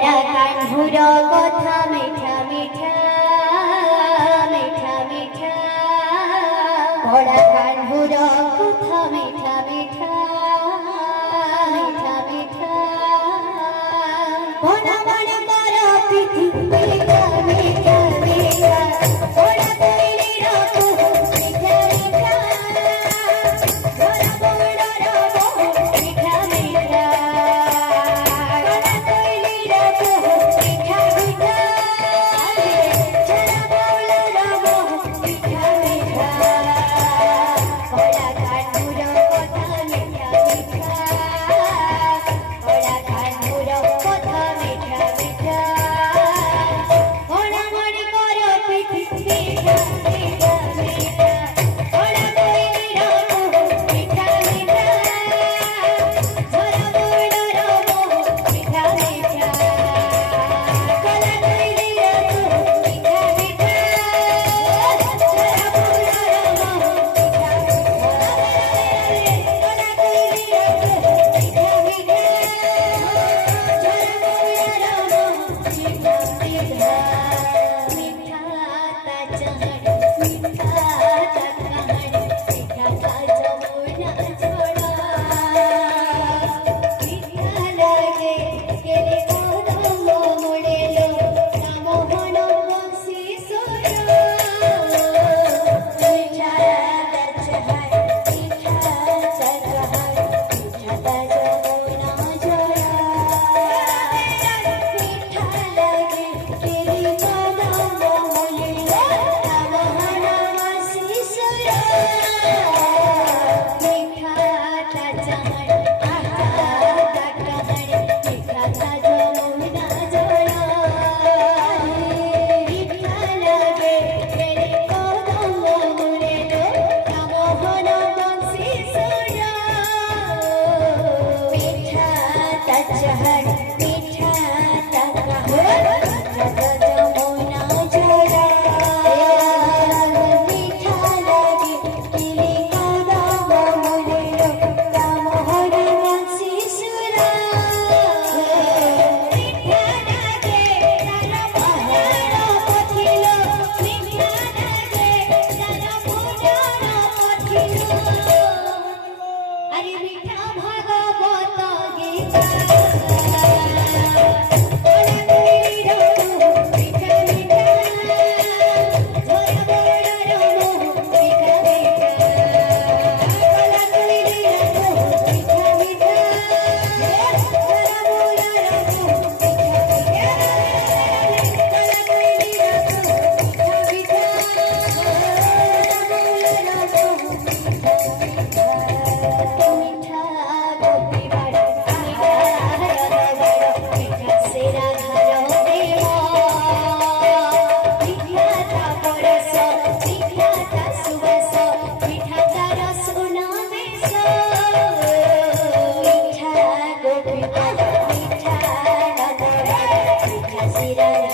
পড়া কান্ধুর কথা মিঠা মিঠা মিঠা মিঠা পড়া কান্ধুর কথা মিঠা মিঠা মিঠা মিঠা পড়া মনে কর পৃথিবী মিঠা মিঠা মিঠা পড়া তৈরি রাখো মিঠা মিঠা ধরা পড়া রাখো মিঠা মিঠা পড়া তৈরি রাখো মিঠা মিঠা ধরা পড়া রাখো মিঠা মিঠা পড়া কাঠুর কথা মিঠা মিঠা পড়া কাঠুর কথা মিঠা মিঠা পড়া মনে করো পৃথিবী মিঠা মিঠা মিঠা পড়া তৈরি রাখো মিঠা মিঠা ধরা পড়া রাখো মিঠা মিঠা পড়া তৈরি রাখো মিঠা মিঠা ধরা পড়া রাখো মিঠা আরে মিঠা ভাগবত গীতা পড়া তৈরি রাখো মিঠা মিঠা ধরা পড়া রাখো মিঠা মিঠা পড়া তৈরি রাখো মিঠা মিঠা ধরা পড়া রাখো মিঠা মিঠা পড়া তৈরি রাখো মিঠা মিঠা ধরা পড়া রাখো মিঠা মিঠা মিঠা গোপী বাড়ি মিঠা মিঠা সেরা ধরো দেব মিঠা তা পরশ মিঠা তা সুবাস মিঠা তা রস উনাবেশ মিঠা গোপী বাড়ি মিঠা মিঠা সেরা